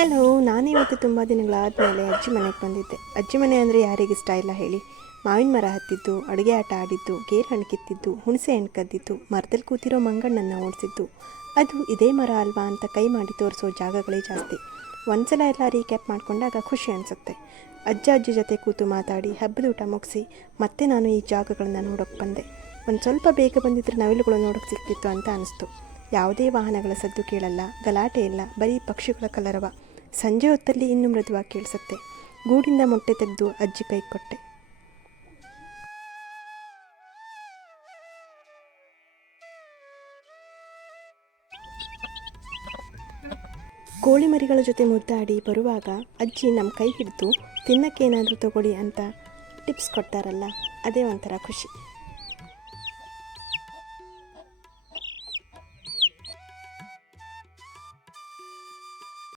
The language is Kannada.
ಹಲೋ, ನಾನಿವತ್ತು ತುಂಬ ದಿನಗಳಾದಮೇಲೆ ಅಜ್ಜಿ ಮನೆಗೆ ಬಂದಿದ್ದೆ. ಅಜ್ಜಿ ಮನೆ ಅಂದರೆ ಯಾರಿಗಿಷ್ಟ ಇಲ್ಲ ಹೇಳಿ. ಮಾವಿನ ಮರ ಹತ್ತಿದ್ದು, ಅಡುಗೆ ಆಟ ಆಡಿದ್ದು, ಗೇರು ಹಣ್ಣು ಕಿತ್ತಿದ್ದು, ಹುಣಸೆ ಹಣ್ಣು ಕದ್ದಿದ್ದು, ಮರದಲ್ಲಿ ಕೂತಿರೋ ಮಂಗಣ್ಣನ್ನು ಓಡಿಸಿದ್ದು, ಅದು ಇದೇ ಮರ ಅಲ್ವಾ ಅಂತ ಕೈ ಮಾಡಿ ತೋರಿಸೋ ಜಾಗಗಳೇ ಜಾಸ್ತಿ. ಒಂದ್ಸಲ ಎಲ್ಲ ರೀಕ್ಯಾಪ್ ಮಾಡಿಕೊಂಡಾಗ ಖುಷಿ ಅನಿಸುತ್ತೆ. ಅಜ್ಜಿ ಜೊತೆ ಕೂತು ಮಾತಾಡಿ ಹಬ್ಬದ ಊಟ ಮುಗಿಸಿ ಮತ್ತೆ ನಾನು ಈ ಜಾಗಗಳನ್ನ ನೋಡೋಕ್ಕೆ ಬಂದೆ. ಒಂದು ಸ್ವಲ್ಪ ಬೇಗ ಬಂದಿದ್ದರೆ ನವಿಲುಗಳು ನೋಡೋಕ್ಕೆ ಸಿಕ್ತಿತ್ತು ಅಂತ ಅನಿಸ್ತು. ಯಾವುದೇ ವಾಹನಗಳ ಸದ್ದು ಕೇಳಲ್ಲ, ಗಲಾಟೆ ಇಲ್ಲ, ಬರೀ ಪಕ್ಷಿಗಳ ಕಲರವ. ಸಂಜೆ ಹೊತ್ತಲ್ಲಿ ಇನ್ನೂ ಮೃದುವಾಗಿ ಕೇಳಿಸುತ್ತೆ. ಗೂಡಿಂದ ಮೊಟ್ಟೆ ತೆಗೆದು ಅಜ್ಜಿ ಕೈ ಕೊಟ್ಟೆ. ಕೋಳಿ ಮರಿಗಳ ಜೊತೆ ಮುದ್ದಾಡಿ ಬರುವಾಗ ಅಜ್ಜಿ ನಮ್ಮ ಕೈ ಹಿಡಿದು ತಿನ್ನಕ್ಕೆ ಏನಾದರೂ ತಗೊಳ್ಳಿ ಅಂತ ಟಿಪ್ಸ್ ಕೊಡ್ತಾರಲ್ಲ, ಅದೇ ಒಂಥರ ಖುಷಿ.